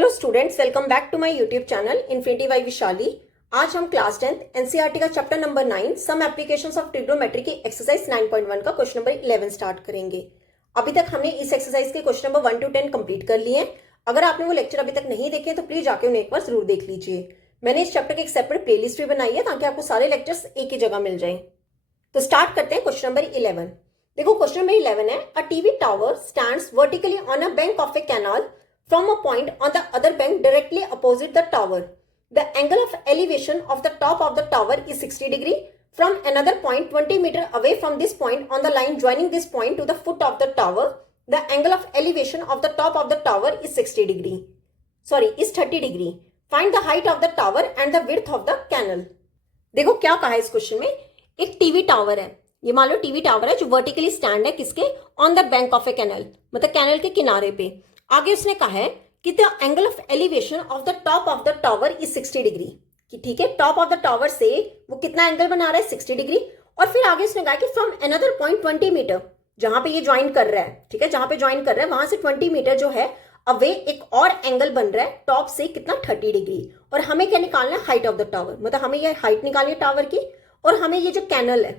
Hello students, welcome back to my YouTube channel infinity by Vishali. आज हम class 10th NCERT का chapter number 9 some applications of trigonometry की exercise 9.1 का question number 11 start करेंगे। अभी तक हमने इस एक्सरसाइज के क्वेश्चन नंबर 1 to 10 कंप्लीट कर लिए हैं। अगर आपने वो लेक्चर अभी तक नहीं देखे तो प्लीज जाके उन्हें एक बार जरूर देख लीजिए। मैंने इस चैप्टर की एक सेपरेट प्लेलिस्ट भी बनाई है ताकि आपको सारे लेक्चर्स एक ही जगह मिल जाए। तो स्टार्ट करते हैं क्वेश्चन नंबर 11। देखो क्वेश्चन नंबर 11 है, a TV tower stands vertically on a bank of A canal from a point on the other bank directly opposite the tower. The angle of elevation of the top of the tower is 60 degree. From another point 20 meter away from this point on the line joining this point to the foot of the tower, the angle of elevation of the top of the tower is 60 degree. Sorry, is 30 degree. Find the height of the tower and the width of the canal. देखो क्या कहा है इस question में, एक TV tower है। ये मान लो टीवी टावर है जो वर्टिकली स्टैंड है किसके, on the bank of a canal, मतलब कैनल के किनारे पे। आगे उसने कहा है कि the angle of elevation of the top of the tower is 60 degree, कि ठीक है टॉप ऑफ द टावर से वो कितना एंगल बना रहा है 60 डिग्री। और फिर आगे उसने कहा कि फ्रॉम अनदर पॉइंट 20 मीटर, जहां पे ये ज्वाइन कर रहा है, ठीक है जहां पे ज्वाइन कर रहा है वहां से 20 मीटर जो है अवे एक और एंगल बन रहा है टॉप से कितना 30 डिग्री। और हमें क्या निकालना है, हाइट ऑफ द टावर, मतलब हमें ये हाइट निकालनी है टावर की। और हमें ये जो कैनल है,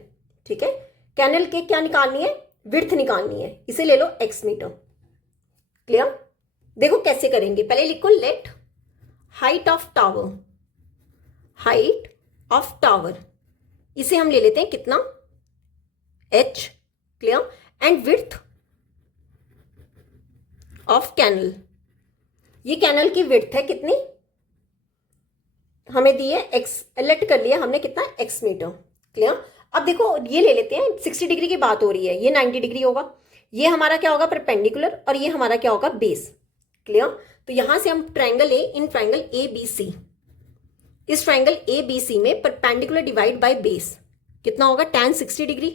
ठीक है कैनल के क्या निकालनी है, विड्थ निकालनी है, इसे ले लो x मीटर। क्लियर? देखो कैसे करेंगे, पहले लिखो let height of tower, height of tower इसे हम ले लेते हैं कितना h। Clear? And width of canal, ये कैनल की विड्थ है कितनी, हमें दी है x, लेट कर लिया हमने कितना x मीटर। क्लियर? अब देखो ये ले लेते हैं 60 डिग्री की बात हो रही है, ये 90 डिग्री होगा, ये हमारा क्या होगा परपेंडिकुलर, और ये हमारा क्या होगा बेस। क्लियर? तो यहां से हम triangle A, in triangle A B C, इस ट्रायंगल ए बी सी में परपेंडिकुलर डिवाइड बाय बेस कितना होगा tan 60 डिग्री।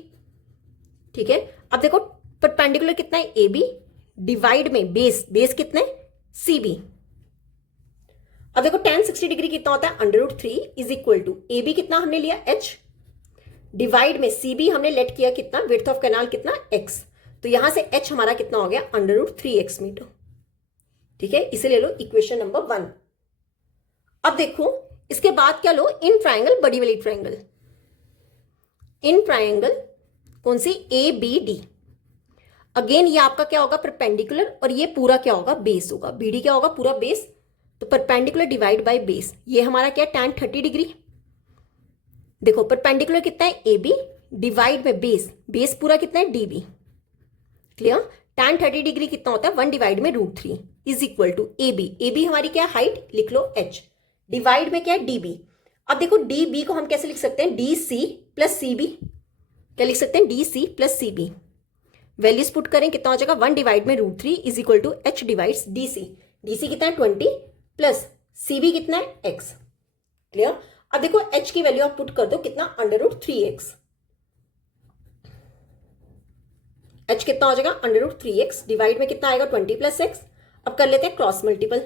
ठीक है, अब देखो परपेंडिकुलर कितना है ए बी, डिवाइड में बेस, बेस कितना है सी बी। अब देखो tan 60 डिग्री कितना होता है √3 is equal to A B कितना हमने लिया h, डिवाइड में सी बी हमने लेट किया कितना, विड्थ ऑफ कैनाल कितना x। तो यहां से h हमारा कितना हो गया √3x मीटर। ठीक है, इसे ले लो इक्वेशन नंबर 1। अब देखो इसके बाद क्या लो, इन ट्रायंगल, बड़ी वाली ट्रायंगल, इन ट्रायंगल कौन सी, ए बी डी। अगेन ये आपका क्या होगा परपेंडिकुलर, और ये पूरा क्या होगा बेस होगा, बी डी क्या होगा पूरा बेस। तो परपेंडिकुलर डिवाइड बाय बेस, ये हमारा क्या tan 30 डिग्री। देखो परपेंडिकुलर कितना है ए बी, डिवाइड में बेस, बेस पूरा कितना है D B. Clear? tan 30 degree कितना होता है 1 डिवाइड में √3 is equal to A B. A B हमारी क्या है हाइट, लिख लो h, डिवाइड में क्या है डी बी। अब देखो डी बी को हम कैसे लिख सकते हैं, D C plus C B, क्या लिख सकते हैं D C plus C B. Values put करें कितना हो जाएगा 1 डिवाइड में √3 is equal to h divides D C. D C कितना है 20 प्लस सी बी कितना है x। क्लियर? अब देखो h की वैल्यू आप पुट कर दो कितना √3x, h कितना हो जाएगा √3x, डिवाइड में कितना आएगा 20 प्लस x। अब कर लेते हैं क्रॉस मल्टीपल,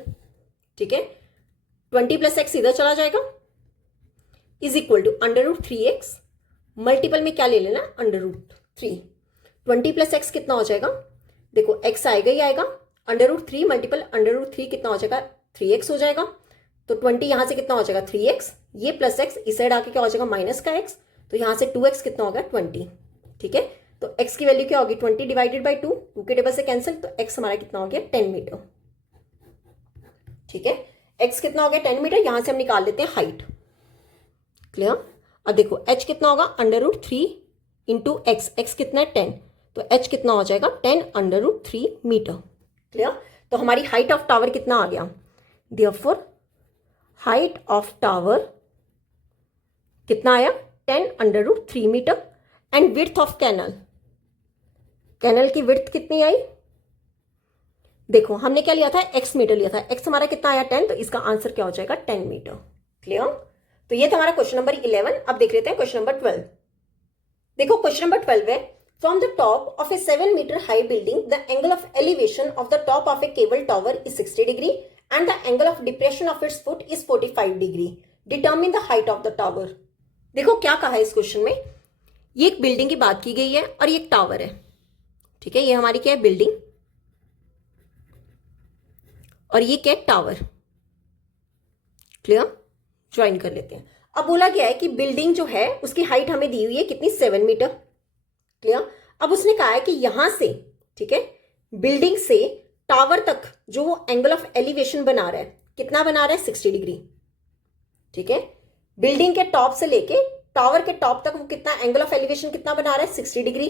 ठीक है 20 प्लस x इधर चला जाएगा is equal to √3x, multiple में क्या ले लेना √3। 20 प्लस x कितना हो जाएगा, देखो x आएगा ही आएगा, √3 मल्टीपल √3 कितना हो जाएगा 3x हो जाएगा। तो 20 यहां से कितना हो जाएगा 3x, ये प्लस x इस साइड आके क्या हो जाएगा माइनस का x, तो यहां से 2x कितना हो गया 20। ठीक है, तो x की वैल्यू क्या होगी 20 डिवाइडेड बाई 2, 2 के टेबल से कैंसिल, तो x हमारा कितना हो गया 10 मीटर। ठीक है, x कितना हो गया 10 मीटर, यहां से हम निकाल लेते हैं हाइट। क्लियर? अब देखो h कितना होगा √3 इंटू एक्स, एक्स कितना है 10, तो h कितना हो जाएगा 10 √3 मीटर। क्लियर? तो हमारी हाइट ऑफ टावर कितना आ गया, देयरफॉर हाइट ऑफ टावर कितना आया 10 √3 metre. And width of canal, canal की विड्थ कितनी आई, देखो हमने क्या लिया था x मीटर लिया था, x हमारा कितना आया 10, तो इसका आंसर क्या हो जाएगा 10 मीटर। क्लियर? तो ये था हमारा क्वेश्चन नंबर 11। अब देख लेते हैं क्वेश्चन नंबर 12। देखो क्वेश्चन नंबर 12 है, from the top of a 7 metre high building the angle of elevation of the top of a cable tower is 60 degree and the angle of depression of its foot is 45 degree, determine the height of the tower. देखो क्या कहा है इस question में, ये एक building की बात की गई है और ये एक टावर है। ठीक है, ये हमारी क्या है बिल्डिंग, और ये क्या है, टावर। क्लियर, ज्वाइन कर लेते हैं। अब बोला गया है कि बिल्डिंग जो है उसकी हाइट हमें दी हुई है कितनी, 7 मीटर। क्लियर, अब उसने कहा है कि यहां से, ठीक है, बिल्डिंग से टावर तक जो वो एंगल ऑफ एलिवेशन बना रहा है, कितना बना रहा है, 60 डिग्री। ठीक है, बिल्डिंग के टॉप से लेके टावर के टॉप तक वो कितना एंगल ऑफ एलिवेशन कितना बना रहा है, 60 डिग्री।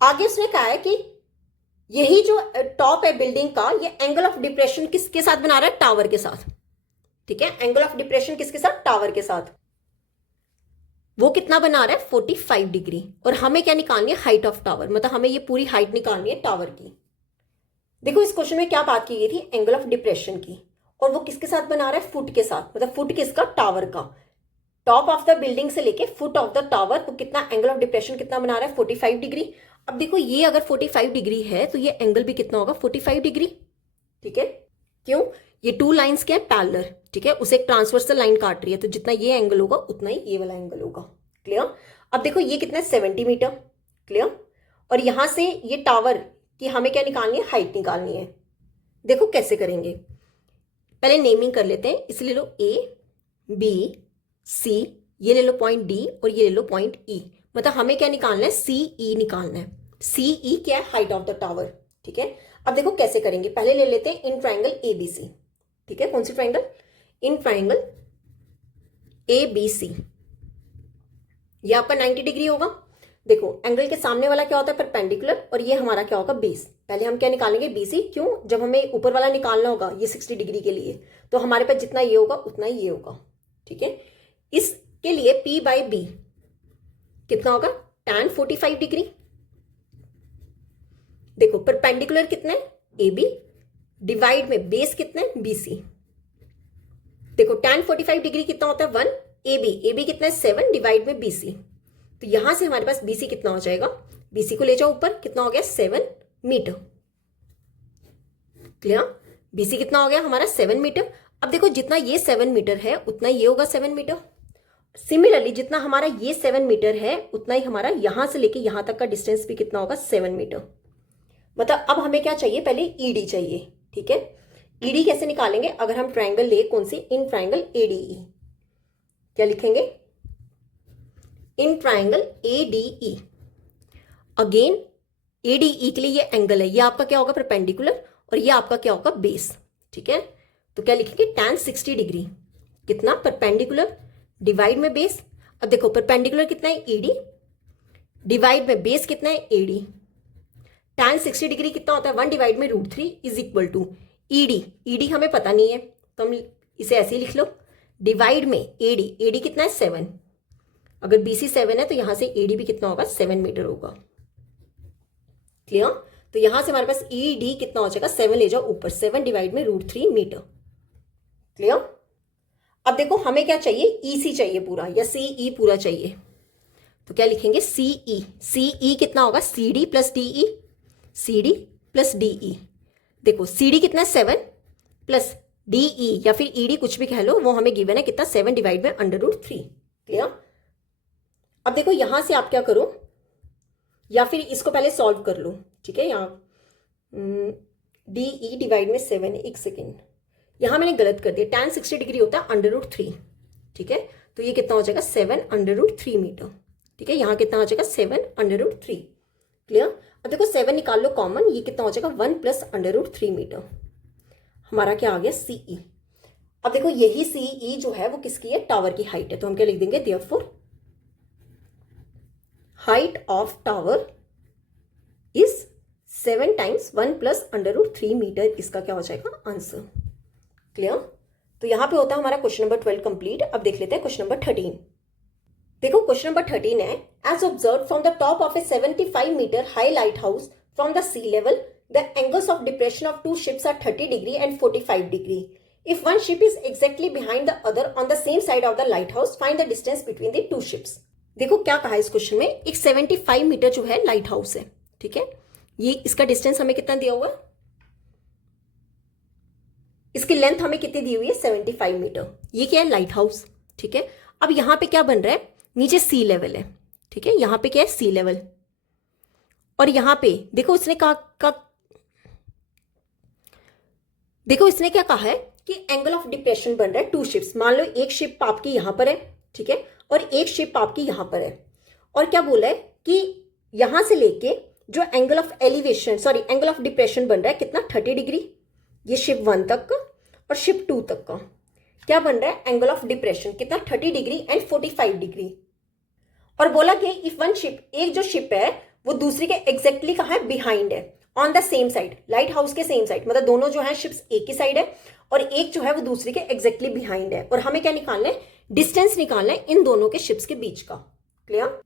आगे उसने कहा है कि यही जो टॉप है बिल्डिंग का, ये एंगल ऑफ डिप्रेशन किसके साथ बना रहा है, टावर के साथ। ठीक है, एंगल ऑफ डिप्रेशन किसके साथ, टावर के साथ। वो कितना बना रहा है, 45 डिग्री। और हमें क्या निकालनी है, हाइट ऑफ टावर, मतलब हमें ये पूरी हाइट निकालनी है टावर की। देखो इस क्वेश्चन में क्या बात की गई थी, एंगल ऑफ डिप्रेशन की, और वो किसके साथ बना रहा है, फुट के साथ। मतलब फुट किसका, टावर का। टॉप ऑफ द बिल्डिंग से लेके फुट ऑफ द टावर, वो कितना एंगल ऑफ डिप्रेशन कितना बना रहा है, 45 डिग्री। अब देखो ये अगर 45 डिग्री है तो ये एंगल भी कितना होगा, 45 डिग्री। ठीक है, क्यों, ये टू लाइंस क्या है, पैरेलल। ठीक है, उसे एक ट्रांसवर्सल लाइन काट रही है, तो जितना ये एंगल होगा उतना ही ये वाला एंगल होगा। क्लियर, अब देखो ये कितना है, 70 मीटर। क्लियर, और यहां से ये टावर की हमें क्या निकालनी है, हाइट निकालनी है। देखो कैसे करेंगे, पहले नेमिंग कर लेते हैं। इसलिए लो ए, बी, सी, ये ले लो पॉइंट डी, और ये ले लो पॉइंट ई। मतलब हमें क्या निकालना है, सी ई निकालना है। सी ई क्या है, हाइट ऑफ द टावर। ठीक है, अब देखो कैसे करेंगे, पहले ले लेते हैं इन ट्राइंगल ए बी सी। ठीक है, कौन सी triangle, in triangle A B C. ये आपका 90 डिग्री होगा। देखो एंगल के सामने वाला क्या होता है, परपेंडिकुलर, और ये हमारा क्या होगा, बेस। पहले हम क्या निकालेंगे, बीसी। क्यों, जब हमें ऊपर वाला निकालना होगा ये 60 डिग्री के लिए, तो हमारे पास जितना ये होगा उतना ही ये होगा। ठीक है, इसके लिए P बाई बी कितना होगा, tan 45 डिग्री। देखो परपेंडिकुलर कितना है, ए बी, डिवाइड में बेस कितना है, BC। देखो tan 45 डिग्री कितना होता है, 1। ए बी कितना है, 7, डिवाइड में BC। तो यहां से हमारे पास BC कितना हो जाएगा, BC को ले जाओ ऊपर, कितना हो गया, 7 मीटर। क्लियर, BC कितना हो गया हमारा, 7 मीटर। अब देखो जितना ये 7 मीटर है उतना ये होगा 7 मीटर। सिमिलरली जितना हमारा ये 7 मीटर है उतना ही हमारा यहां से लेके यहां तक का डिस्टेंस भी कितना होगा, 7 मीटर। मतलब अब हमें क्या चाहिए, पहले ईडी चाहिए। ठीक है, ईडी कैसे निकालेंगे, अगर हम ट्राइंगल ले, कौन सी, इन ट्राइंगल एडीई। क्या लिखेंगे, in triangle ADE. Again ADE के लिए ये एंगल है, ये आपका क्या होगा, परपेंडिकुलर, और ये आपका क्या होगा, बेस। ठीक है, तो क्या लिखेंगे, tan 60 डिग्री कितना, परपेंडिकुलर, डिवाइड में बेस। अब देखो परपेंडिकुलर कितना है, ईडी, डिवाइड में बेस कितना है, एडी। tan 60 डिग्री कितना होता है, 1 डिवाइड में √3 is equal to ED. ED हमें पता नहीं है तो हम इसे ऐसे ही लिख लो, डिवाइड में एडी। एडी कितना है, 7। अगर BC 7 है तो यहां से एडी भी कितना होगा, 7 मीटर होगा। क्लियर, तो यहां से हमारे पास ईडी कितना हो जाएगा, 7 ले जाओ ऊपर, 7 डिवाइड में √3 मीटर। क्लियर, अब देखो हमें क्या चाहिए, EC चाहिए पूरा, या CE पूरा चाहिए। तो क्या लिखेंगे, CE। CE कितना होगा, CD plus DE, CD plus DE। देखो CD कितना है, 7, प्लस DE या फिर ED कुछ भी कह लो, वो हमें गिवन है कितना, 7 डिवाइड में √3। क्लियर, अब देखो यहां से आप क्या करो, या फिर इसको पहले सॉल्व कर लो। ठीक है, यहाँ DE डिवाइड में 7, एक सेकेंड, यहां मैंने गलत कर दिया, tan 60 डिग्री होता है √3। ठीक है, तो ये कितना हो जाएगा, 7 √3 मीटर। ठीक है, यहां कितना हो जाएगा, 7 √3। क्लियर, अब देखो 7 निकाल लो कॉमन, ये कितना हो जाएगा, 1 प्लस √3 मीटर। हमारा क्या आ गया, CE। अब देखो यही CE जो है वो किसकी है, टावर की हाइट है, तो हम क्या लिख देंगे, therefore height of tower is 7 times 1 plus √3 metre. इसका क्या हो जाएगा, आंसर। क्लियर, तो यहां पे होता है हमारा क्वेश्चन नंबर 12 कंप्लीट। अब देख लेते हैं क्वेश्चन नंबर 13। देखो क्वेश्चन नंबर 13 है, as observe from the top of a 75 metre high lighthouse from the sea level the angles of depression of 2 ships are 30 degree and 45 degree. If one ship is exactly behind the other on the same side of the lighthouse, find the distance between the 2 ships। देखो क्या कहा है इस question में, एक 75 metre जो है light house है। ठीक है, ये इसका डिस्टेंस हमें कितना दिया हुआ है, इसकी लेंथ हमें कितनी दी हुई है, 75 मीटर। ये क्या है, लाइट हाउस। ठीक है, अब यहां पे क्या बन रहा है, नीचे सी लेवल है। ठीक है, यहां पे क्या है, सी लेवल, और यहां पे देखो उसने कहा देखो इसने क्या कहा है कि एंगल ऑफ डिप्रेशन बन रहा है टू शिप्स। मान लो एक शिप आपकी यहां पर है, ठीक है, और एक शिप आपकी यहां पर है, और क्या बोला है कि यहां से लेके जो angle of elevation angle of depression बन रहा है कितना 30 डिग्री, ये शिप 1 तक का और शिप 2 तक का क्या बन रहा है एंगल ऑफ डिप्रेशन कितना 30 डिग्री एंड 45 डिग्री। और बोला कि इफ वन शिप, एक जो शिप है वो दूसरी के एग्जैक्टली कहाँ है, बिहाइंड है, on the same side, light house के सेम साइड, मतलब दोनों जो है शिप्स एक ही साइड है और एक जो है वो दूसरी के एग्जैक्टली बिहाइंड है। और हमें क्या निकालना है, डिस्टेंस निकालना है इन दोनों के शिप्स के बीच का। क्लियर?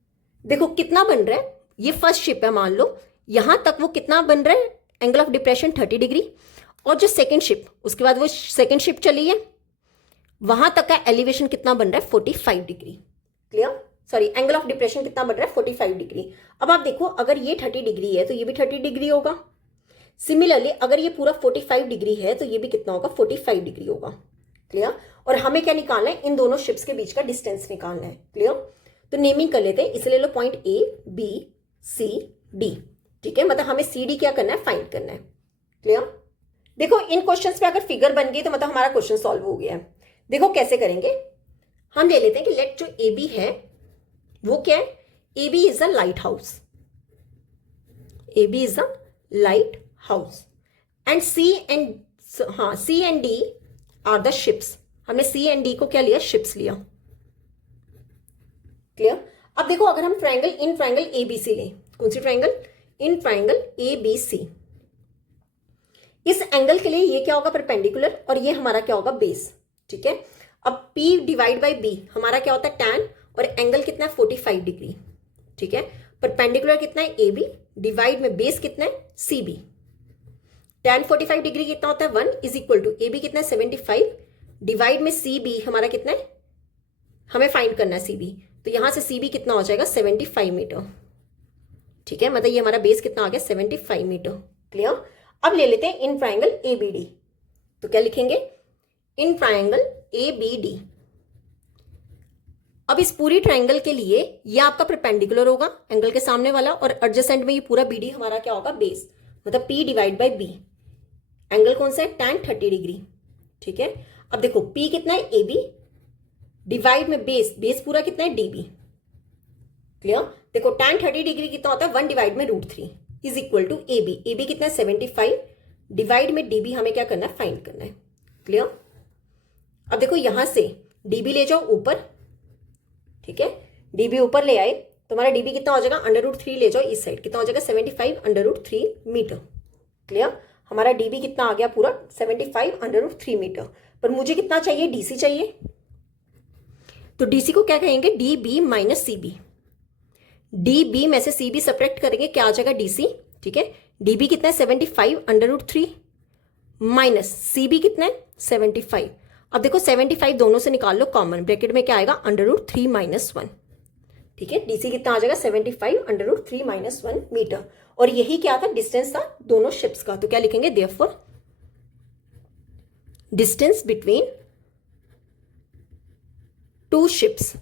देखो कितना बन रहा है, ये फर्स्ट शिप है, मान लो यहां तक वो कितना बन रहा है एंगल ऑफ डिप्रेशन 30 डिग्री, और जो सेकेंड शिप, उसके बाद वो सेकेंड शिप चली है, वहां तक का एलिवेशन कितना बन रहा है 45 degree. Clear? Angle of depression कितना बन रहा है 45 डिग्री। अब आप देखो अगर ये 30 डिग्री है तो ये भी 30 डिग्री होगा। सिमिलरली अगर ये पूरा 45 डिग्री है तो ये भी कितना होगा, 45 डिग्री होगा। क्लियर? और हमें क्या निकालना है, इन दोनों शिप्स के बीच का डिस्टेंस निकालना है। क्लियर? तो नेमिंग कर लेते हैं, इसे ले लो point A B C D, ठीक है, मतलब हमें CD क्या करना है, फाइंड करना है। क्लियर? देखो इन क्वेश्चंस पे अगर फिगर बन गई तो मतलब हमारा क्वेश्चन सॉल्व हो गया है। देखो कैसे करेंगे, हम ले लेते हैं कि लेट जो AB है वो क्या है, AB is a lighthouse, AB is a lighthouse and C and D are the ships. हमने C एंड D को क्या लिया, शिप्स लिया। क्लियर? अब देखो अगर हम ट्रायंगल इन ट्रायंगल ABC लें, कौन सी ट्रायंगल, इन ट्रायंगल ABC, इस एंगल के लिए ये क्या होगा, परपेंडिकुलर, और ये हमारा क्या होगा, बेस। ठीक है, अब P डिवाइड बाई B हमारा क्या होता है, tan, और एंगल कितना है 45 डिग्री। ठीक है, परपेंडिकुलर कितना है AB, डिवाइड में बेस कितना है CB। tan 45 डिग्री कितना होता है 1 इज इक्वल टू AB कितना है 75 डिवाइड में CB हमारा कितना है, हमें फाइंड करना है CB, तो यहां से CB कितना हो जाएगा 75 मीटर। ठीक है, मतलब ये हमारा बेस कितना आ गया 75 मीटर। क्लियर? अब ले लेते हैं इन ट्रायंगल ABD, तो क्या लिखेंगे, इन ट्रायंगल ABD। अब इस पूरी ट्रायंगल के लिए ये आपका परपेंडिकुलर होगा एंगल के सामने वाला, और एडजेसेंट में ये पूरा BD हमारा क्या होगा, बेस, मतलब P divide by B। Angle कौन सा है, tan 30 डिग्री। ठीक है, अब देखो P कितना है AB डिवाइड में बेस, बेस पूरा कितना है DB। क्लियर? देखो tan 30 डिग्री कितना होता है 1 डिवाइड में √3 is equal to AB। AB कितना है 75 डिवाइड में DB हमें क्या करना है, फाइंड करना है। क्लियर? अब देखो यहां से DB ले जाओ ऊपर, ठीक है, DB ऊपर ले आए तो हमारा DB कितना हो जाएगा, √3 ले जाओ इस साइड, कितना हो जाएगा 75 √3 मीटर। क्लियर? हमारा DB कितना आ गया पूरा 75 √3 मीटर। पर मुझे कितना चाहिए, DC चाहिए, तो DC को क्या कहेंगे, DB माइनस CB। DB में से CB सब्ट्रैक्ट करेंगे, क्या आ जाएगा DC। ठीक है, DB कितना है 75 √3 माइनस CB कितना है 75। अब देखो 75 दोनों से निकाल लो कॉमन, ब्रैकेट में क्या आएगा √3 माइनस 1। ठीक है, DC कितना आ जाएगा 75 √3 माइनस 1 मीटर, और यही क्या था, डिस्टेंस था दोनों शिप्स का। तो क्या लिखेंगे, therefore distance between two ships,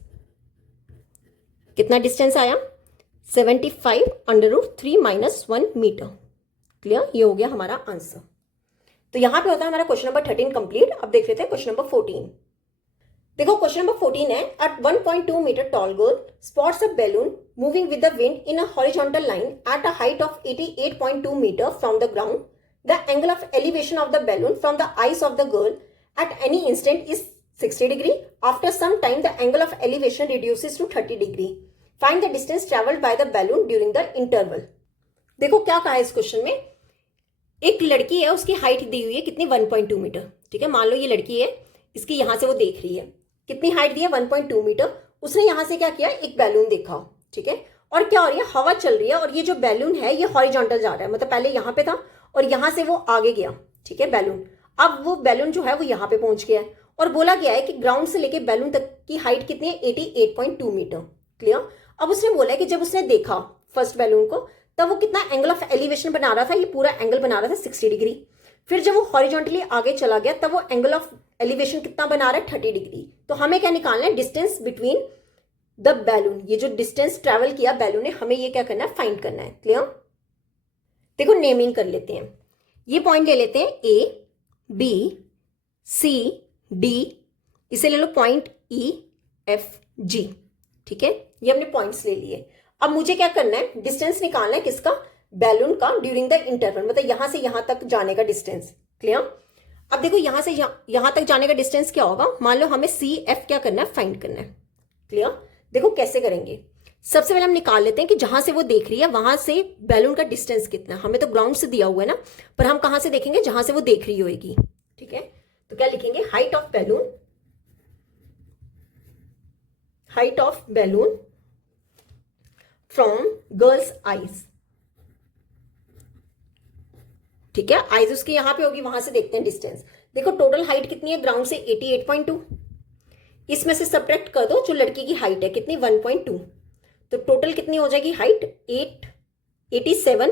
कितना डिस्टेंस आया 75 √3 माइनस 1 मीटर। क्लियर? ये हो गया हमारा आंसर। तो यहां पे होता है हमारा क्वेश्चन नंबर 13 कंप्लीट। अब देख लेते हैं क्वेश्चन नंबर 14। देखो क्वेश्चन नंबर 14 है, at 1.2 metre tall girl spots a balloon moving with the wind in a horizontal line at a height of 88.2 metre from the ground. The angle of elevation of the balloon from the eyes of the girl at any instant is 60 degree. After some time the angle of elevation reduces to 30 degree. Find the distance travelled by the balloon during the interval. देखो क्या कहा है इस question में, एक लड़की है, उसकी हाइट दी हुई है कितनी 1.2 मीटर। ठीक है, मान लो ये लड़की है, इसकी यहां से वो देख रही है, कितनी हाइट दी है 1.2 मीटर। उसने यहां से क्या किया, एक बैलून देखा। ठीक है, और क्या हो रही है, हवा चल रही है, और ये जो बैलून है ये हॉरिजॉन्टल जा रहा है, मतलब पहले यहां पे था और यहां से वो आगे गया। ठीक है, बैलून, अब वो बैलून जो है वो यहां पे पहुंच गया है, और बोला गया है कि ग्राउंड से लेके बैलून तक की हाइट कितनी है 88.2 मीटर। क्लियर? अब उसने बोला है कि जब उसने देखा फर्स्ट बैलून को तब वो कितना एंगल ऑफ एलिवेशन बना रहा था, ये पूरा एंगल बना रहा था 60 डिग्री। फिर जब वो हॉरिजॉन्टली आगे चला गया तब वो एंगल ऑफ एलिवेशन कितना बना रहा है 30 डिग्री। तो हमें क्या निकालना है, डिस्टेंस बिटवीन द बैलून, ये जो डिस्टेंस ट्रेवल किया बैलून ने, हमें ये क्या करना है, फाइंड करना है। क्लियर? देखो नेमिंग कर लेते हैं, ये पॉइंट ले लेते हैं A, बी सी डी, इसे ले लो पॉइंट ई एफ जी। ठीक है, ये हमने पॉइंट्स ले लिए। अब मुझे क्या करना है, डिस्टेंस निकालना है किसका, बैलून का ड्यूरिंग द इंटरवल, मतलब यहां से यहां तक जाने का डिस्टेंस। क्लियर। अब देखो यहां से यहां तक जाने का डिस्टेंस क्या होगा, मान लो हमें सी एफ क्या करना है, फाइंड करना है। क्लियर। देखो कैसे करेंगे, सबसे पहले हम निकाल लेते हैं कि जहां से वो देख रही है वहां से बैलून का डिस्टेंस कितना है। हमें तो ग्राउंड से दिया हुआ है ना, पर हम कहां से देखेंगे, जहां से वो देख रही होगी। ठीक है, तो क्या लिखेंगे, height of balloon, height of balloon from girls eyes. ठीक है, आईज उसकी यहां पे होगी, वहां से देखते हैं डिस्टेंस। देखो टोटल हाइट कितनी है ग्राउंड से, 88.2। इसमें से सब्ट्रैक्ट कर दो जो लड़की की हाइट है कितनी, 1.2। तो टोटल कितनी हो जाएगी height, 87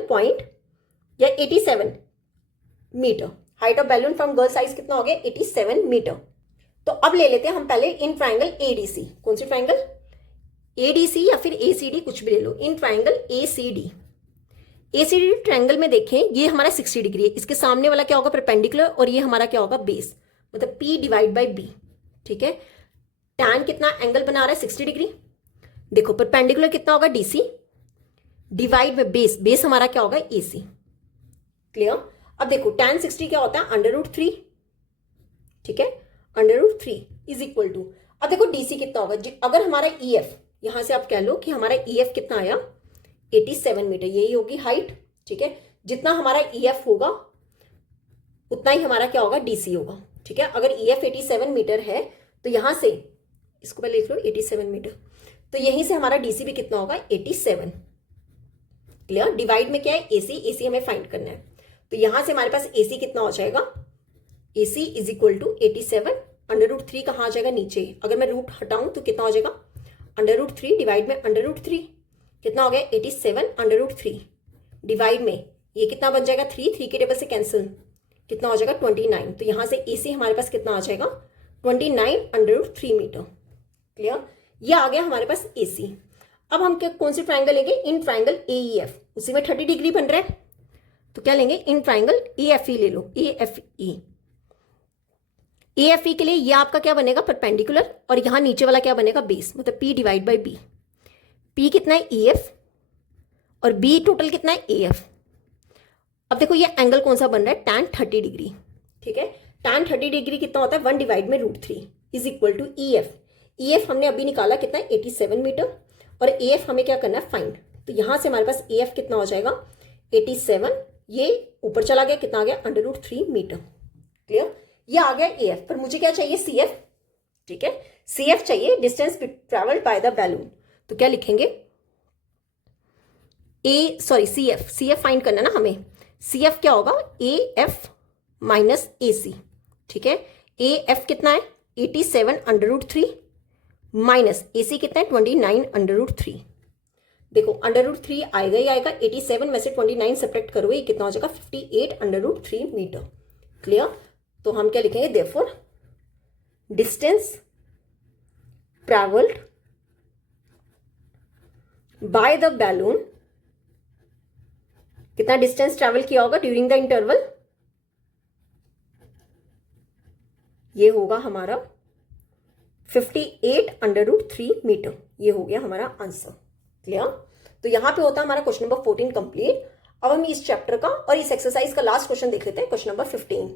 metre. Height of balloon from girl size कितना हो गया, 87 मीटर। तो अब ले लेते हैं हम पहले इन ट्राइंगल एडीसी। कौन सी ट्राइंगल, एडीसी या फिर एसीडी, कुछ भी ले लो। In triangle ACD, ACD triangle में देखें ये हमारा 60 डिग्री है, इसके सामने वाला क्या होगा, परपेंडिकुलर, और ये हमारा क्या होगा, बेस, मतलब P डिवाइड बाई बी। ठीक है, टैन कितना एंगल बना रहा है, 60 डिग्री। देखो परपेंडिकुलर कितना होगा, DC divide by base, base हमारा क्या होगा, AC। क्लियर। अब देखो tan 60 क्या होता है, √3। ठीक है, √3 इज इक्वल टू, अब देखो DC कितना होगा, अगर हमारा EF, यहां से आप कह लो कि हमारा EF कितना आया, 87 मीटर, यही होगी हाइट। ठीक है, जितना हमारा EF होगा उतना ही हमारा क्या होगा, DC होगा। ठीक है, अगर EF 87 मीटर है तो यहां से, इसको पहले लिख लो 87 मीटर, तो यहीं से हमारा DC भी कितना होगा, 87। क्लियर। डिवाइड में क्या है, AC हमें फाइंड करना है, तो यहां से हमारे पास AC कितना हो जाएगा, AC इज इक्वल टू 87, √3 कहाँ आ जाएगा, नीचे। अगर मैं रूट हटाऊं तो कितना हो जाएगा, √3 डिवाइड में √3 कितना हो गया, 87 √3 डिवाइड में ये कितना बन जाएगा, 3 के टेबल से कैंसिल, कितना हो जाएगा 29। तो यहां से AC हमारे पास कितना आ जाएगा, 29 √3 मीटर। क्लियर। ये आ गया हमारे पास AC। अब हम क्या, कौन सी ट्राइंगल लेंगे, इन ट्राइंगल AEF, उसी में 30 डिग्री बन रहा है, तो क्या लेंगे, इन ट्राइंगल AFE ले लो, AFE के लिए ये आपका क्या बनेगा, परपेंडिकुलर, और यहां नीचे वाला क्या बनेगा, बेस, मतलब P divide by B. P कितना है, EF, और B टोटल कितना है, AF। अब देखो ये एंगल कौन सा बन रहा है, tan 30 डिग्री। ठीक है, tan 30 डिग्री कितना होता है, 1 डिवाइड में √3 is equal to EF। EF हमने अभी निकाला कितना है, 87 मीटर, और AF हमें क्या करना है, फाइंड। तो यहां से हमारे पास AF कितना हो जाएगा, 87, ये ऊपर चला गया, कितना आ गया, √3 मीटर। क्लियर। ये आ गया AF, पर मुझे क्या चाहिए, CF। ठीक है, CF चाहिए, distance travelled by the balloon. तो क्या लिखेंगे, CF फाइंड करना ना हमें। CF क्या होगा, AF माइनस AC। ठीक है, AF कितना है, 87 √3 माइनस AC कितना है, 29 √3। देखो √3 आएगा ही आएगा, 87 में से 29 सब्ट्रैक्ट करोगे, ये कितना हो जाएगा, 58 √3 मीटर। क्लियर। तो हम क्या लिखेंगे, therefore distance travelled bye the balloon, कितना डिस्टेंस ट्रैवल किया होगा ड्यूरिंग द इंटरवल, ये होगा हमारा 58 √3 मीटर। ये हो गया हमारा आंसर। क्लियर। तो यहां पे होता है हमारा क्वेश्चन नंबर 14 कंप्लीट। अब हम इस चैप्टर का और इस एक्सरसाइज का लास्ट क्वेश्चन देख लेते हैं, क्वेश्चन नंबर 15।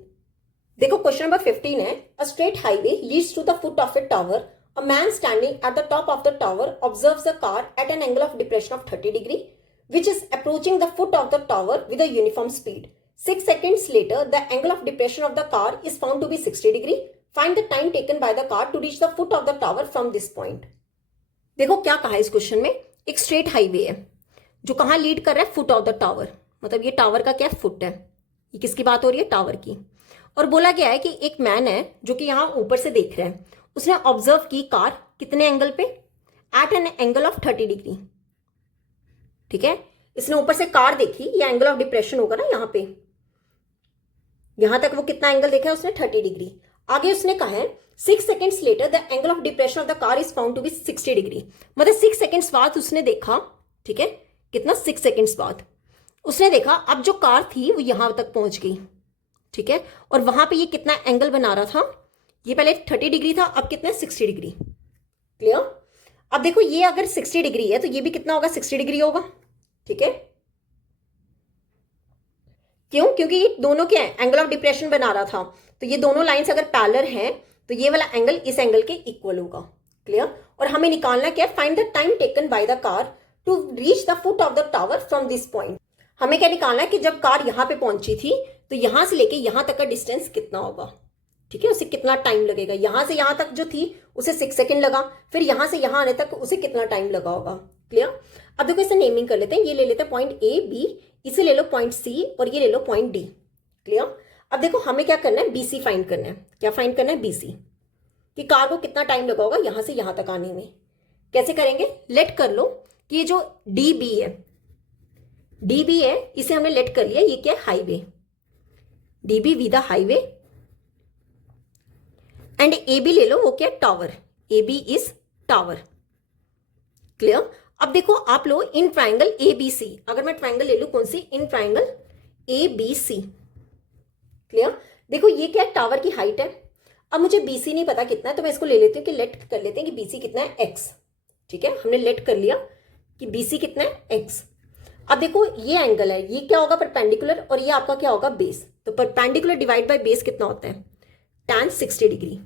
देखो क्वेश्चन नंबर 15 है, a straight highway leads to the foot of a tower, a man standing at the top of the tower observes the car at an angle of depression of 30 degree which is approaching the foot of the tower with a uniform speed. 6 seconds later, the angle of depression of the car is found to be 60 degree. Find the time taken by the car to reach the foot of the tower from this point. देखो क्या कहा है इस question में, एक straight highway है जो कहाँ लीड कर रहा है, फुट ऑफ द टावर, मतलब ये टावर का क्या फुट है, ये किसकी बात हो रही है, टावर की। और बोला गया है कि एक मैन है जो कि यहाँ ऊपर से देख रहा है, उसने ऑब्जर्व की कार कितने एंगल पे, at an angle of 30 degree. ठीक है, इसने ऊपर से कार देखी, ये एंगल ऑफ डिप्रेशन होगा ना यहाँ पे, यहां तक वो कितना एंगल देखा है उसने, 30 डिग्री। आगे उसने कहा है 6 seconds later the angle of depression of the car is found to be 60 degree, मतलब 6 सेकेंड्स बाद उसने देखा। ठीक है, कितना, 6 सेकेंड्स बाद उसने देखा अब जो कार थी वो यहां तक पहुंच गई। ठीक है। और वहां पे ये कितना एंगल बना रहा था, ये पहले 30 डिग्री था, अब कितना है 60 डिग्री। क्लियर। अब देखो ये अगर 60 डिग्री है तो ये भी कितना होगा 60 डिग्री होगा। ठीक है, क्यों? क्योंकि ये दोनों क्या है, एंगल ऑफ डिप्रेशन बना रहा था, तो ये दोनों लाइंस अगर पैरेलल हैं तो ये वाला एंगल इस एंगल के इक्वल होगा। क्लियर। और हमें निकालना क्या है, find the time taken by the car to reach the foot of the tower from this point. हमें क्या निकालना है कि जब कार यहां पे पहुंची थी तो यहां से लेके यहां तक का डिस्टेंस कितना होगा। ठीक है, उसे कितना टाइम लगेगा, यहां से यहां तक जो थी उसे 6 सेकंड लगा, फिर यहां से यहां आने तक उसे कितना टाइम लगा होगा। क्लियर। अब देखो इसे नेमिंग कर लेते हैं, ये ले लेते हैं पॉइंट ए बी, इसे ले लो पॉइंट सी और ये ले लो पॉइंट डी। क्लियर। अब देखो हमें क्या करना है, बीसी फाइंड करना है। क्या फाइंड करना है, बीसी, कि कार को कितना टाइम लगा होगा यहां से यहां तक आने में। कैसे करेंगे, लेट कर लो कि ये जो डी बी है इसे हमने लेट कर लिया, ये क्या है, highway. D B be the highway and A B ले लो, वो क्या, tower. A B is tower. Clear. अब देखो आप लो इन ट्राइंगल ए बी सी, अगर मैं ट्राइंगल ले लू कौन सी, in triangle A B C. Clear. देखो ये क्या है, टावर की हाइट है। अब मुझे बीसी नहीं पता कितना है, तो मैं इसको ले लेती हूँ कि लेट कर लेते हैं कि बीसी कितना है, एक्स। ठीक है, हमने लेट कर लिया कि बीसी कितना है, एक्स। अब देखो ये एंगल है, ये क्या होगा, परपेंडिकुलर, और ये आपका क्या होगा, बेस। तो परपेंडिकुलर डिवाइड बाय बेस कितना होता है, tan 60 डिग्री।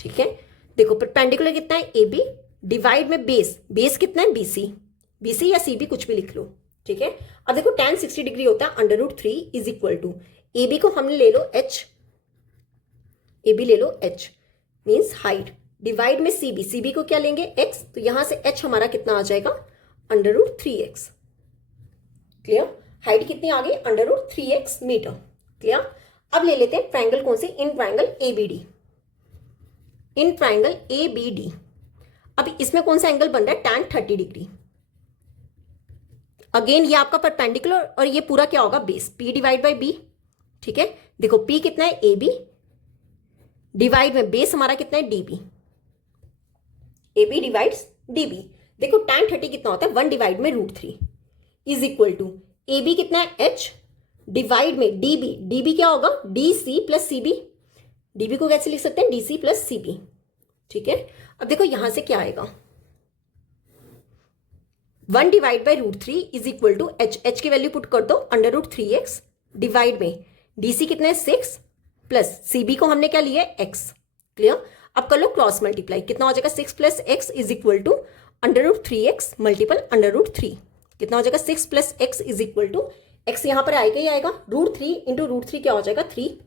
ठीक है, देखो परपेंडिकुलर कितना है, ए बी, डिवाइड में बेस, बेस कितना है, बीसी। बीसी या सी बी कुछ भी लिख लो। ठीक है। अब देखो tan 60 डिग्री होता है √3 is equal to, A B को हमने ले लो h, ए बी ले लो h मीन्स हाइट, डिवाइड में सी बी, सी बी को क्या लेंगे, x, तो यहां से h हमारा कितना आ जाएगा, √3x। क्लियर। हाइट कितनी आ गई, √3x मीटर। क्लियर। अब ले लेते हैं ट्राइंगल कौन से, in triangle ABD. In triangle ABD, अब इसमें कौन सा एंगल बन रहा है, tan 30 डिग्री। अगेन ये आपका परपेंडिकुलर और ये पूरा क्या होगा, base, p divide by B. ठीक है, देखो p कितना है, ए बी, डिवाइड में बेस हमारा कितना है, DB. A B divides DB. देखो tan 30 कितना होता है, 1 डिवाइड में √3 is equal to, A B कितना है, h, डिवाइड में डीबी, डीबी क्या होगा, D C plus C B. DB को कैसे लिख सकते हैं, D C plus C B. ठीक है। अब देखो यहां से क्या आएगा, 1 divide by √3 is equal to H, H की वैल्यू पुट कर दो, √3x, डिवाइड में डीसी कितना है, 6 प्लस सीबी को हमने क्या लिया है, x। क्लियर। अब कर लो क्रॉस मल्टीप्लाई, कितना हो जाएगा, 6 plus X is equal to √3x multiple √3, कितना हो जाएगा, 6 plus X is equal to, X यहां पर आएगा ही आएगा, √3 इंटू √3 क्या हो जाएगा, 3।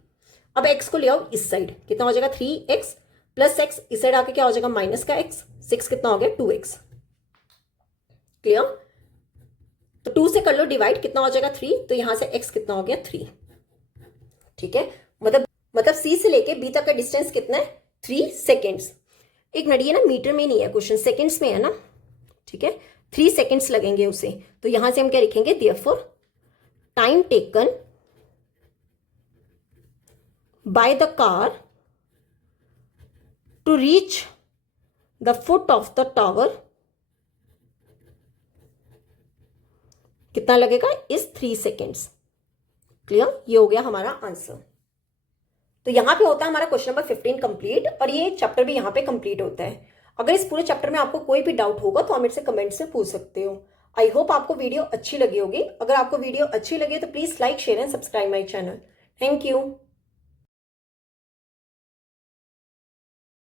अब x को ले आओ इस साइड, कितना हो जाएगा, 3x प्लस x, इस साइड आके क्या हो जाएगा, माइनस का x, 6 कितना हो गया, 2x। क्लियर। तो 2 से कर लो डिवाइड, कितना हो जाएगा, 3, तो यहां से x कितना हो गया, 3। ठीक है, मतलब C से लेके B तक का डिस्टेंस कितना है, 3 सेकेंड्स। एक मिनट, ये ना मीटर में नहीं है क्वेश्चन, सेकेंड्स में है ना। ठीक है, 3 सेकेंड्स लगेंगे उसे, तो यहां से हम क्या लिखेंगे, therefore time taken by the car to reach the foot of the tower कितना लगेगा, इस 3 सेकेंड्स। क्लियर, ये हो गया हमारा आंसर। तो यहां पे होता है हमारा क्वेश्चन नंबर 15 कंप्लीट, और ये चैप्टर भी यहां पे कंप्लीट होता है। अगर इस पूरे चैप्टर में आपको कोई भी डाउट होगा तो आप मेरे से कमेंट्स में पूछ सकते हो। आई होप आपको वीडियो अच्छी लगी होगी। अगर आपको वीडियो अच्छी लगी तो please like, share and subscribe my channel. Thank you.